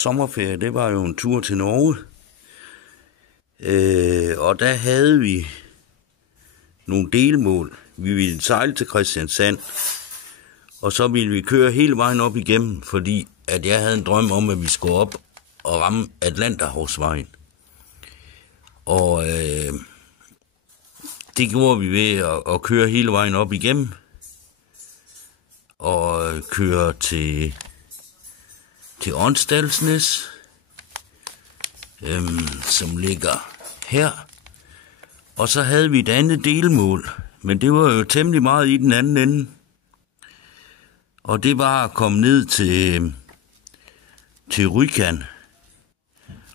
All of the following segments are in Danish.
Sommerferie, det var jo en tur til Norge. Og der havde vi nogle delmål. Vi ville sejle til Kristiansand, og så ville vi køre hele vejen op igennem, fordi at jeg havde en drøm om, at vi skulle op og ramme Atlanterhavsvejen. Og det gjorde vi ved at køre hele vejen op igennem, og køre til Ånsdalsnes, som ligger her. Og så havde vi et andet delmål, men det var jo temmelig meget i den anden ende. Og det var at komme ned til Rjukan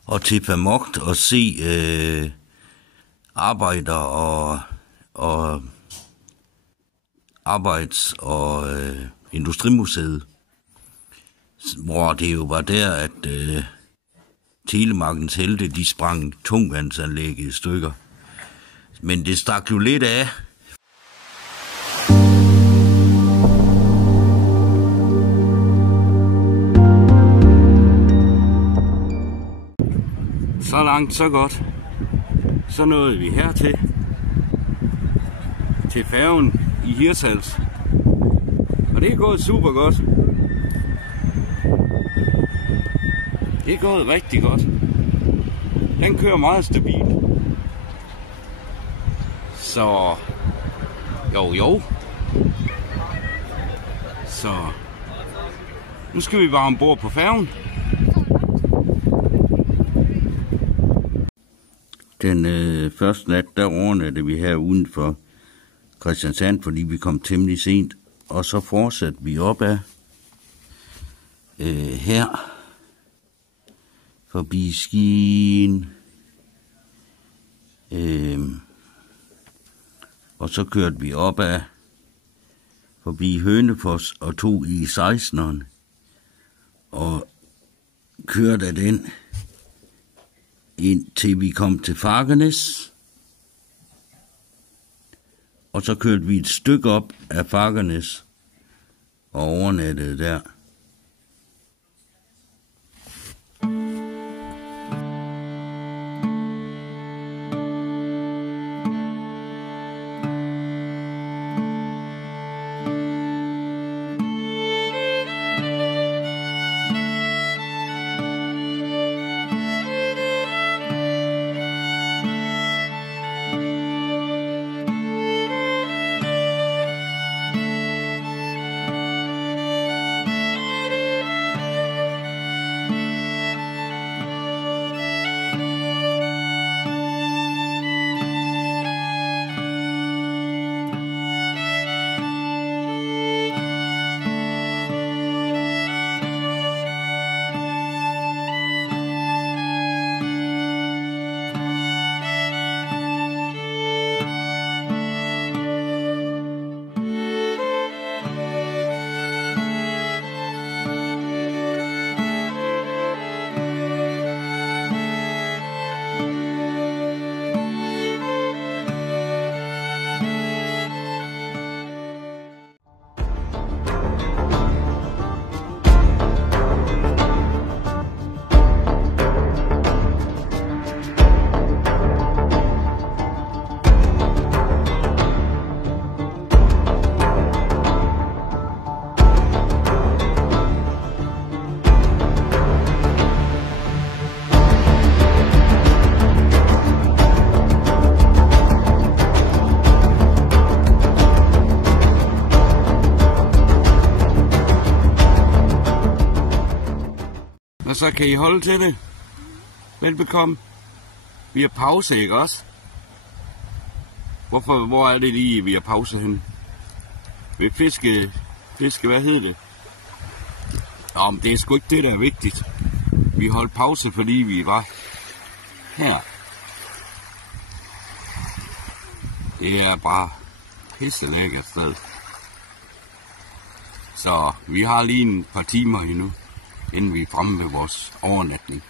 og til Pamokt og se arbejder og arbejds- og industrimuseet, hvor det jo var der, at Telemarkens helte, de sprang tungvandsanlægget i stykker. Men det stak jo lidt af. Så langt, så godt. Så nåede vi hertil. Til færgen i Hirtshals. Og det er gået super godt. Det er gået rigtig godt. Den kører meget stabilt. Så jo. Så nu skal vi bare ombord på færgen. Den første nat, der overnattede vi her uden for Kristiansand, fordi vi kom temmelig sent. Og så fortsatte vi opad her forbi Skien. Og så kørte vi opad forbi Hønefoss og tog i 16'eren og kørte af den indtil vi kom til Fagernes. Og så kørte vi et stykke op af Fagernes og overnattede der. Og så kan I holde til det. Velbekomme. Vi har pause, ikke også? Hvor er det lige, vi har pause henne? Ved fiske, hvad hedder det? Nå, men det er sgu ikke det, der er vigtigt. Vi holdt pause, fordi vi var her. Det er bare pisselækkert sted. Så vi har lige en par timer endnu, inden vi er fremme ved vores overnatning.